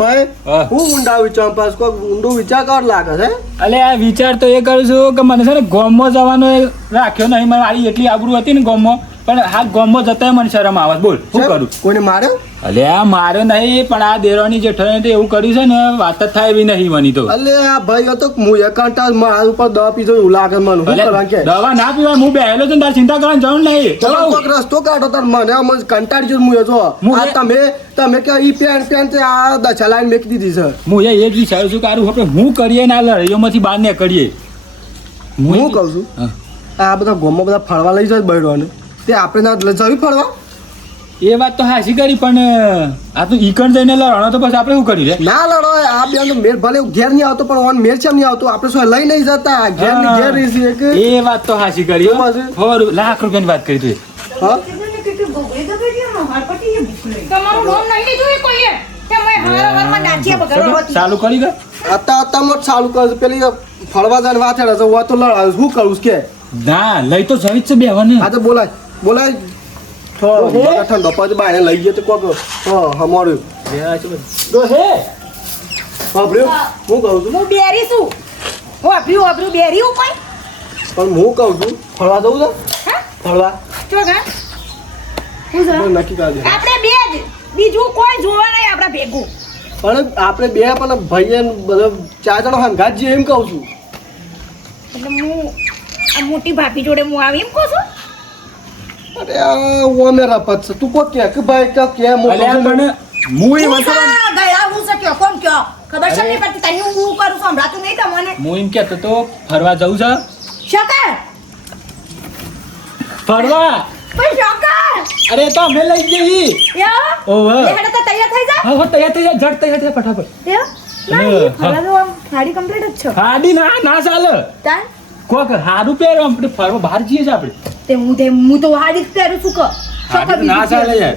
ભાઈ હું ઊંડા વિચાર પાસ કોઈ ઊંડો વિચાર કર લાગે છે. અલે આ વિચાર તો એ કરું છું કે મને છે ને ગોમમાં જવાનો રાખ્યો નહીં. મારી એટલી આબરૂ હતી ને ગોમમાં, પણ હા ગોમમાં જતા મને શરમ આવે. બોલ શું કરું? કોઈને માર્યો? અલે આ માર્યો નહીં, પણ આ દેરાની જેઠાણી તો એવું કર્યું છે ને વાત જ થાય એવી નહીં બની તો. અલે આ ભાઈ તો હું એકાંટા મારા ઉપર દવા પીધો એવું લાગે મને. શું કરવા કે દવા ના પીવાય, હું બેહેલો છું તાર ચિંતા કરવાની જરૂર નહીં. ચલો કોક રસ્તો કાઢો તાર મને આમ કંટાળી જો હું જો આ તમે કે ઈ પેન તે આ દછા લાઈન મેકી દીધી છે. હું એ જ વિચારું છું કે આપણે હું કરીએ ના લડીઓમાંથી બહાર ને કરીએ. હું કહું છું આ બધા ગોમમાં બધા ફરવા લઈ જાય બૈરોને તે આપણે ના જવી ફરવા. એ વાત તો હાસી કરી, પણ આ તો ઈકણ જઈને લડવાનો તો પછી આપણે શું કરી રે? ના લડો આ બેન મેર ભલે ઘેર નહીં આવતો પણ ઓન મેર કેમ નહીં આવતો? આપણે શું લઈ નહીં જતા ઘેર ની ઘેર રહી છે. એ વાત તો હાસી કરી લાખ રૂપિયાની વાત કરી તું. હા ચાલુ કરી ગયો અત્યારે ચાલુ કર પેલી ફરવા જાય વાત હેડે છે તો લડાવ શું કરું કે ના લઈ તો જવી જ છે બેવાને. હા તો બોલાય ઠંડો પછી બાય લઈ ગયો તો કોક અમારું હું કહું છું બેરી શું વાપર્યું બેરી ઉપર પણ હું કહું છું ફરવા જવું છે ફરવા નક્કી કરી આપણે બે જ બીજું કોઈ જોવા નહીં આપણા ભેગું. પણ આપણે બે પણ ભાઈ બધા 4 જણા હંગાત જઈએ એમ કહું છું. એટલે હું આ મોટી ભાભી જોડે હું આવી એમ કહું છું. અરે આ ઓમેરા પત છે તું કો કે ભાઈ કે અલ્યા પણ હું એ વાત ગયા હું શક્યો કોણ કયો ખબર છે નહીં પડતી તને હું કરું છું સંભળાતું નહીં તમને. હું એમ કહેતો તો ફરવા જવું છે. શકા ફરવા પણ શકા અરે તો અમે લઈ જઈએ. યા ઓહો લેડો તો તૈયાર થઈ જા. હા તૈયાર થઈ જા ઝટ તૈયાર થઈ ફટાફટ. યા ના ફરવા તો આમ ગાડી કમ્પ્લીટ જ છે. ગાડી ના ચાલે તાન કોક હારું પહેરો આપણે ફરવા બહાર જઈએ છે આપણે. હું તો હાડી જ પહેરું છું ગાડી ના ચાલે યાર.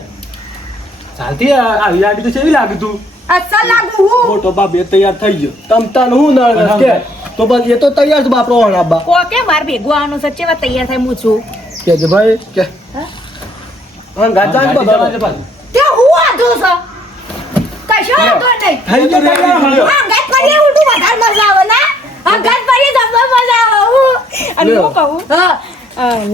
ચાલતી આવી ગાડી તો કેવી લાગી તું? અસલ લાગુ હું મોટો બાપ એ તૈયાર થઈ ગયો તમતા હું ના કે તો બસ એ તો તૈયાર છે બાપરો આબા કોકે માર ભેગું આવવાનું સચ્ચે વાત તૈયાર થાય હું છું કે જે ભાઈ કે હા ગાજા બધા તે હું આધો છો કશો આધો નહીં થઈ ગયો હા ગાત કરીએ ઉલટું વધારે મજા આવે ના હા ગાત કરીએ જબર મજા આવે અને હું કહું હા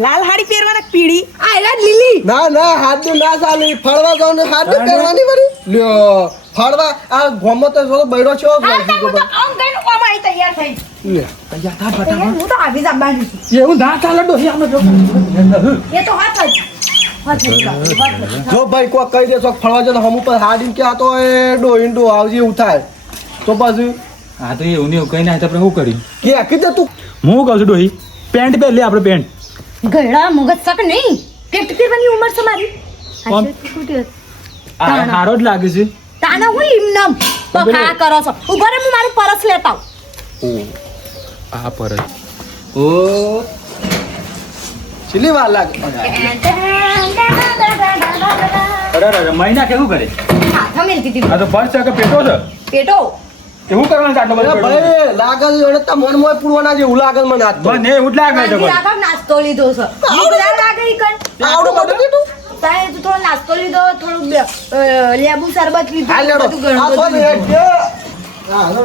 લાલ હાડી પહેરવાના પીળી આ એલા લીલી ના હાથ ના ચાલે ફરવા જાવ ને હાથ પહેરવાની વળી લ્યો ફરવા આ ગોમો તો જો બૈરો છો આમ ગઈને ઓમાઈ તૈયાર થઈ લે તૈયાર થા ફટાફટ હું તો આવી જ બાંધી છું એવું ના ચાલે ડોહી અમે જો એ તો હાથ જ જો ભાઈ કોઈ કહી દે ચોક ફરવા જતો હમ ઉપર હાડીને કે આ તો એ ડોઈન્ડો આવજે એવું થાય તો પાછું હા તો એવું નહીં કઈ ના આપણે શું કર્યું કે કીધે તું હું કહું છું ડોહી પેન્ટ પહેર લે આપણે પેન્ટ. ગયડા મગજ સક નહીં પેટ પહેરવાની ઉંમર છે મારી આ હારો જ લાગે છે. તાના હું ઇમનમ તો ખા કરો છો ઉભા રે હું મારું પરસ લેતા ઓ આ પરત ઓ ચીલી વાર લાગે અરે મહિના કેવું કરે હા થમેલ દીધી આ તો બસ છે કે પેટો છે પેટો એવું કરવાનું કાટલો બધો ભાઈ લાગે છે તો મન મોય પૂરવાના જે ઉલાગલ મને હાથ તો મને એવું જ લાગે છે ભાઈ. આગળ નાસ્તો લીધો છે નીકળા લાગે ઈ કણ આવડું બધું કીધું તાય તું થોડો નાસ્તો લીધો થોડું લેબુ શરબત લીધું આ લેડો બધું ઘણું આ તો બધું ને લીધું. હા લો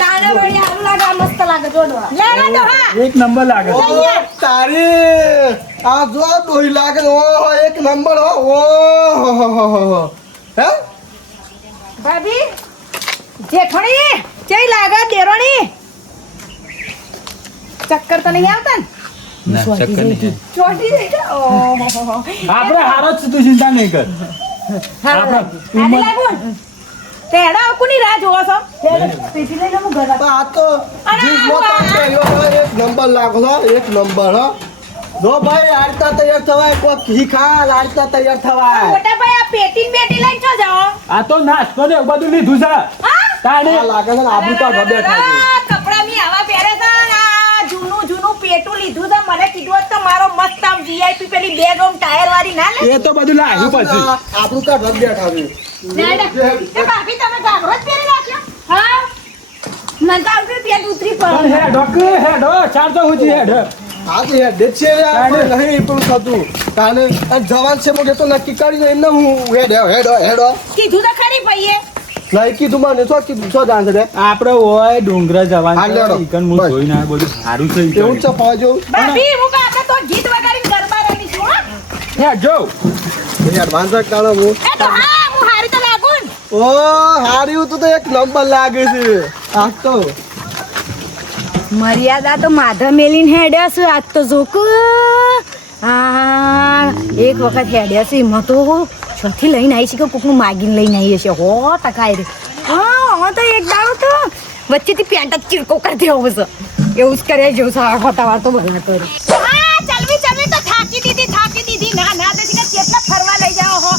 તારે વળી આવું લાગે આ મસ્ત લાગે જોડવા લેવા દો હા એક નંબર લાગે છે. ઓ તારી આ જો દોઈ લાગે ઓ એક નંબર ઓ હે ભાભી જેઠણી ચઈ લાગે દેરોણી ચક્કર તો નહીં આવતા ને ના ચક્કર નહીં. ચોટી જાય ઓહો આપણે હારો જ છે, તું ચિંતા નહીં કર. આને લાગુ તે એડા કોની રાહ જોવો છો પેટી લઈને હું ઘર આ તો જીસ મોટા પહેલો એક નંબર લાગો એક નંબર હો જો ભાઈ આડતા તૈયાર થવાય કોઈ ઘી ખા લાડતા તૈયાર થવાય મોટા ભાઈ આ પેટી બેટી લઈને ચો જાઓ આ તો નાસ્તો ને એવું બધું લીધું છે હા તાણે આ લાગે છે ને આબરૂ તો ગબે થાય કપડા મી આવા પહેરે છે ને આ જૂનું પેટું લીધું તો મને કીધું હોત તો મારો મસ્ત આમ વીઆઈપી પેલી બેગ આમ ટાયર વાળી ના લે એ તો બધું લાવ્યું પછી. આબરૂ તો ગબે થાય એ ભાભી તમે ઘાઘરો જ પહેરી રાખ્યો હા મને તો આવડે પેટ ઉતરી પણ પડે હેડ ચાર તો હું હેડ આ તો યાર દેખ છે યાર નહીં પણ થતું તાને આ જવાન છે મોટે તો નક્કી કરી એમને હું હેડો કીધું તો ખરી ભાઈએ નહીં કીધું મને શું કીધું શું જાણ છે આપણે હોય ડુંગરા જવાનું હા, લેડો. ઈકન હું બસ. જોઈને આવ્યો, બધું સારું છે ઈકન. એવું જ છે પાજો ભાભી હું કહું આપણે તો ગીત વગાડીને ગરબા રમીશું હો હે, જો એડવાન્સ કાઢો હું એ તો હા હું હારી તો લાગુ ને ઓ હાર્યું તું તો એક નંબર લાગે છે આ તો મર્યાદા તો માધવ મેલીને હેડ્યા છે આજ તો જોક હા એક વખત હેડ્યા છે એમાં તો છથી લઈને આવી છે કે કોકનું માગીને લઈને આવી હશે 100% રે હા તો એક દાડો તો વચ્ચેથી પેન્ટ જ ચીરકો કરી દેવો છે એવું જ કરે જેવું છે હોતા વાર તો બધા કરે ચલવી તો થાકી દીધી ના તો કેટલા ફરવા લઈ જાઓ હો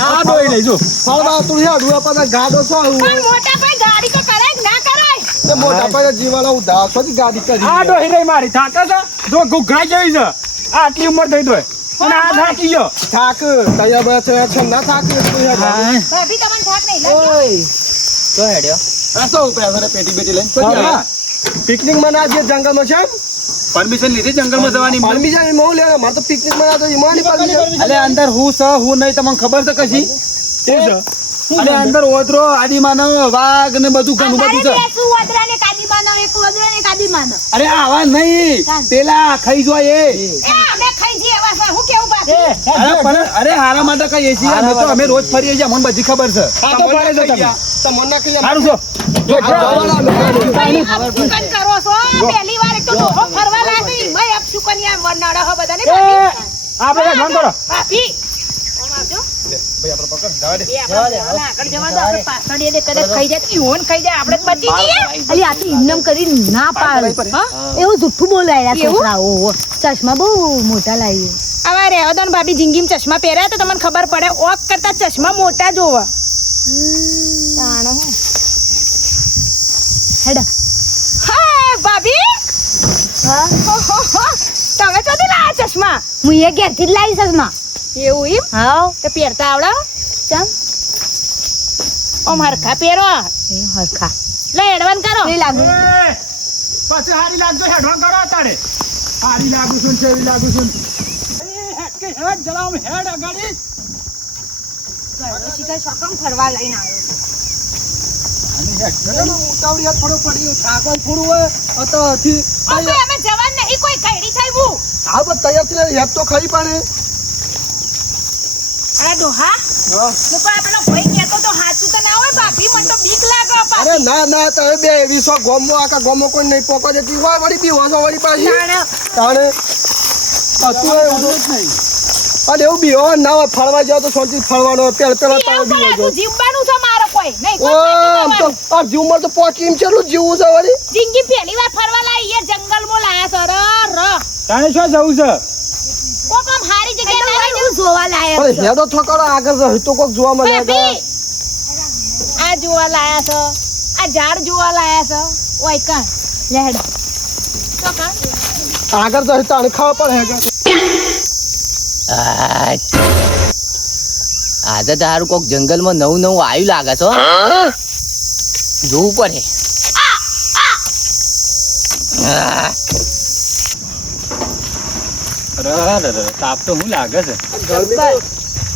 આ ડોઈ લઈ જો ફળવા તું હેડું આપણે ગાડો છો પણ મોટા ભાઈ ગાડી તો કરાય કે ના કરાય તે મોટા પાસે જીવાના ઉધાર પછી ગાડી કરી આ ડોઈ નહીં મારી થાકા છે જો ઘૂઘરા જેવી છે આ આટલી ઉંમર થઈ દોય અને આ થાકી ગયો થાક તૈયાર બસ છે ના થાક એટલું હેડ ભાભી તમને થાક નહીં લાગ્યો ઓય તો હેડ્યો આ તો ઉપર પેટી બેટી લઈને પિકનિક મના જે જંગલમાં છે પરમિશન લીધી જંગલમાં જવાની પરમિશન એમાં લે મારે તો પિકનિક મના તો એમાં પરમિશન અલે અંદર હું છે હું નહીં તમને ખબર છે કશી શું છે અલે અંદર ઓદરો આદિમાનવ વાઘ ને બધું ઘણું બધું છે અરે આવા નહીં પેલા ખાઈ જોય અરે હારા માટે કહીએ છીએ અમે તો અમે રોજ ફરીએ છીએ અમને બધી ખબર છે આ તો પડે છે તમે તો મન ના કહીએ સારું છો જો, જો. એ, આપણે હેડવાનું કરો એવું જુઠ્ઠું બોલાયા છોકરાઓ ચશ્મા બહુ મોટા લાવી હવે રહેવા દો ને ભાભી જિંદગીમાં ચશ્મા પહેર્યા તો તમને ખબર પડે ઓક કરતા ચશ્મા મોટા જોવા હેડા હા ભાભી તમે ચોથી લાયા ચશ્મા હું એ ઘેરથી જ લાવી ચશ્મા એવું એમ હા તો પહેરતા આવડે ચમ ઓમ હરખા પહેરો એ હરખા લે એડવાન કરો એ લાગુ એ, પછી હારી લાગજો હેડવાનું કરો તારે હારી લાગુ છું ને કેવી લાગુ છું એ હેડ કે હેડ જલામ હેડ અગાડી શિકાર શકમ ફરવા લઈને આવ્યો ઉતાવળી હાથ થોડો પડી થાકન થોડું હોય તો હથી ઓકે અમે જવાન નહીં કોઈ કઈડી થઈ હું આ બસ તૈયાર થી હેપ તો ખરી પણ અરે ડોહા મુકો આપણો ભાઈ કહેતો તો હાચું તો ના હોય ભાભી મને તો બીક લાગે અરે ના તમે બે એવી સો ગોમો આખા ગોમો કોઈ નહીં પોકો જતી હોય વળી બી હોસો વળી પાછી તાણે હતું એવું જ નહીં અને એવું બી હોય ના હોય ફરવા જાવ તો શાંતિ ફરવાનો પેલા તાવ બી હોય તું જીવવાનું છે મારો કોઈ નહીં ઓ આમ તો આ જીવમાં તો પોકી એમ ચેલું જીવવું છે વળી જિંદગી પહેલી વાર ફરવા લાવી યાર જંગલમાં લાયા સર ર તાણે શું જવું છે કોક આમ હારી જગ્યાએ લાવી હું જોવા લાયા પણ હેડો થોકડો આગળ રહી તો કોક જોવા મળે ભાભી આ જોવા લાયા છે આ ઝાડ જોવા લાયા છે ઓય કાં લેડ તો કાં આગળ જઈ તો આને ખાવા પડે આજે તારું કોક જંગલમાં નવું આવ્યું લાગે છો જોવું પડે તાપ તો હું લાગે છે ગરમી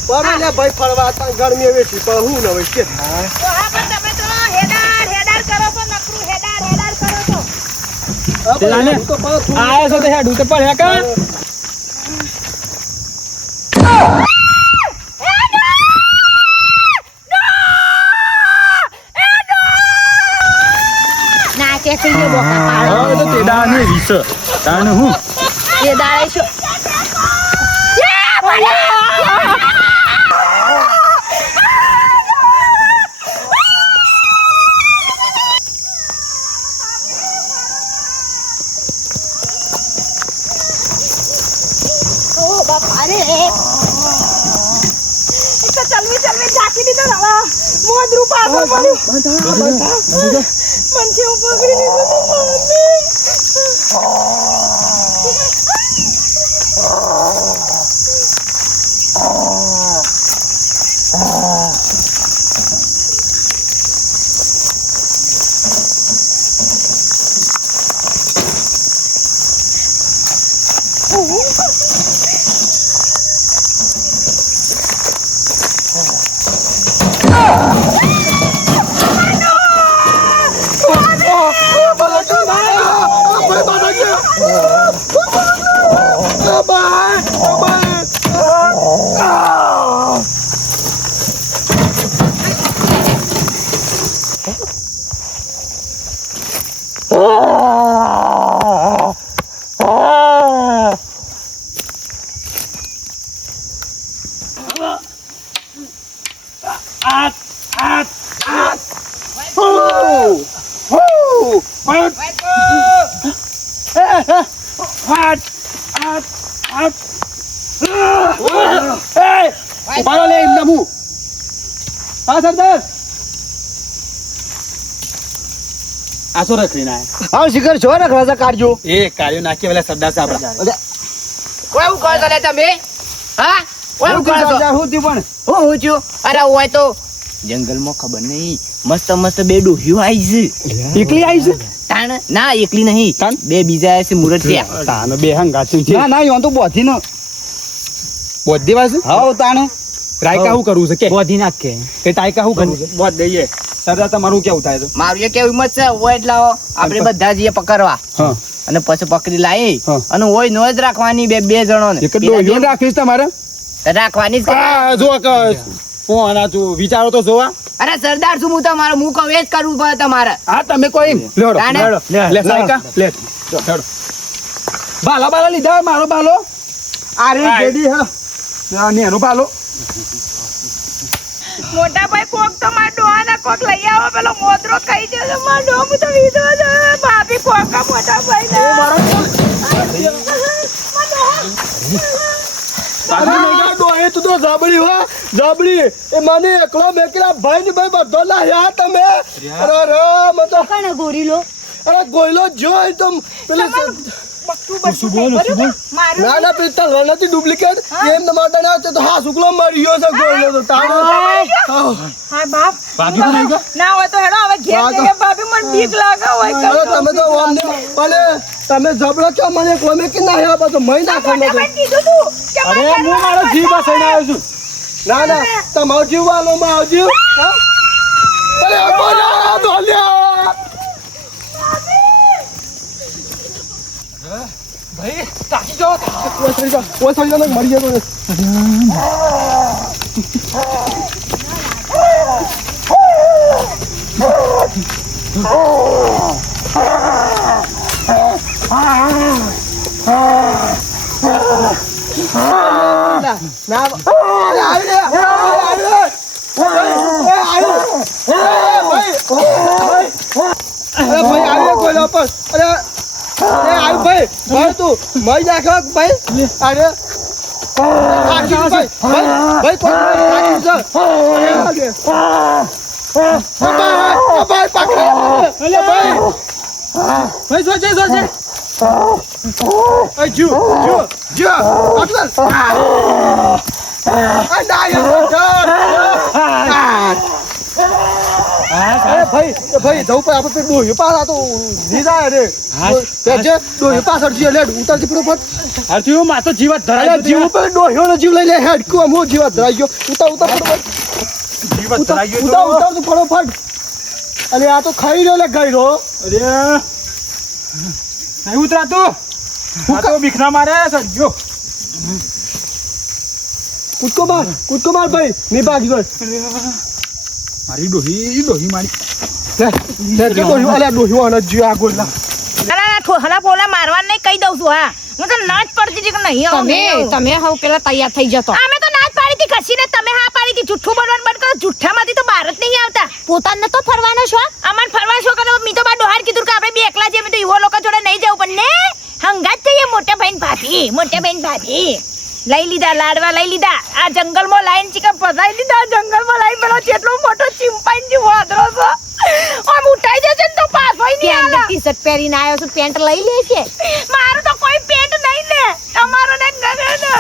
પર લે ભાઈ ફરવા તા ગરમી વેઠી પણ હું ન હોય કે તો હા પણ તમે તો હેડાર કરો છો નકરું હેડાર કરો છો પેલાને હું તો પાછો થોડું- આયા છો તો હેડ તો પડે કા ના કે થઈ ગયો બોકા પાડો હા તો તેડા ને વિસ તાણે હું એ દાડે છો ઓ બાપા રે તો ચલવી જાકી દીધો હવે મોદરું પાછળ પડ્યું મંચે હું પકડી લીધું તો મમ્મી ઉભારો લે એમને હું. હા સરદાર આસો રખડીને આયા. હા શિખર છો રખડા કાઢજો એ કાર્યો નાખી પેલા સરદાર સાહેબ ઓય હું કરો છો લે તમે હા ઓય હું કરો છો શું થયું પણ હું છું અરે ઓય તો જંગલમાં ખબર નહીં મસ્ત મસ્ત બે ડોહીઓ આવી છે એકલી આવી છે તાણ ના એકલી નહીં બે બીજા આવ્યા છે મુરત થયા તાનો બે હંગાતું છે ના ના યો તો બોધી નો બોધી વાસે હા તાનો રાયકા હું કરવું છે કે બોધી નાખે એ ટાઈકા હું કરવું છે બોધ દઈએ સરદાર તમારું કેવું થાય તો મારું એ કેવું હિંમત છે ઓય એટલે આવો આપણે બધા જઈએ પકડવા હા અને પછી પકડી લાવી હા. અને ઓય નો જ રાખવાની બે બે જણો ને એક ડોહીઓ રાખીશ તમારે રાખવાની જ કે. આ જો હું આના તું વિચારો તો જોવા અરે સરદાર શું હું તમારો હું કહું એ જ કરવું પડે તમારે હા તમે કોઈ લેડો તાને? લેડો લે સાયકા લે લેડો બાલા બાલા લીધા મારો બાલો આ રે રેડી હા આ નેનો બાલો મોટા ભાઈ કોક તો માર ડોહાના કોક લઈ આવો પેલો મોદરો ખાઈ જશે માર ડોહ હું તો વિધો છે ભાભી કોકા મોટા ભાઈ ને ડોહે તું તો જાબડી હો જાબડી એ મને એકલો મેકલા ભાઈ ને ભાઈ બધો લાયા તમે અરે રે મતો કણ ગોરીલો અરે ગોયલો જો એકદમ પેલે ના ના પિસ્તલ નથી ડુપ્લિકેટ એમ તમારે ના તો હા શુક્લો મર્યો છે ગોયલો તો તારો હા બાપ ભાભી તો નહીં ગયો? ના હોય તો હેડો હવે ઘેર જઈએ ભાભી મને બીક લાગે હોય અરે તમે તો અમને મને તમે જબડો છો મને કોમે કે ના હે બધો મહી નાખો મોટા ભાઈ કીધું તું કે અરે હું મારો જીવ બસાઈને આવ્યો છું ના ના તમારો જીવ વાલો માં આવજો અરે બોલા દોલ્યા ભાઈ તાકી જો ઓ સળી ને મરી ગયો ના આવી ભાઈ આવી કોઈ પર અરે આવી ભાઈ ભાઈ તું મરી નાખ્યો ભાઈ અરે ભાઈ ભાઈ ભાઈ પકડ ભાઈ ભાઈ જો છે Hey, Jew! After ભાઈ જવું પડે આપણે ડોહી પાછા તો લીધા રે ડોહી પાછળ છીએ લે ઉતારથી પેલો ફટ અરથી હું માતો જીવત ધરાય જીવ ઉપર ડોહીનો જીવ લઈ લે હેડ કો મો જીવ ધરાઈ ગયો ઉતાર જીવત ધરાઈ ગયો ઉતાર ઉતાર તો ફટોફટ અને આ તો ખાઈ રહ્યો લે ગઈ રહ્યો અરે નહીં ઉતરાતું હું તો બીખના મારે સજ્જો કૂદકો માર ભાઈ નહીં ભાગી ગયો મારી ડોહી મારી લે ડોહી અલ્યા ડોહી આનો જીવ આ ગોળલા અલા ઠોહલા પોલા મારવા નહીં કહી દઉં છું હા હું તો ના જ પડતી હતી કે નહીં આવું તમે હવે પેલા તૈયાર થઈ જતો અમે તો ના જ પાડી હતી કશીને તમે હા પાડી હતી જુઠ્ઠું બોલવાનું બંધ કરો જુઠ્ઠામાંથી તો બહાર જ નહીં આવતા પોતાને તો ફરવાનો છો અમાર ફરવા શો કરો મી તો બા ડોહાર કીધું કે આપણે બે એકલા જઈએ તો ઈવો લોકો જોડે નહીં જવું પણ ને હંગાત જઈએ મોટા ભાઈ ભાભી લઈ લીધા લાડવા લઈ લીધા આ જંગલમાં લાઈન ચીકા ફસાઈ લીધા જંગલમાં લાઈન પેલો જેટલો મોટો ચિંપાંજી વાદરો છે આમ ઉઠાઈ જશે ને તો પાછો નહીં પેન્ટ આવે ટી શર્ટ પહેરીને આવ્યો છું પેન્ટ લઈ લે છે મારું તો કોઈ પેન્ટ નહીં ને તમારો ને ગમે ને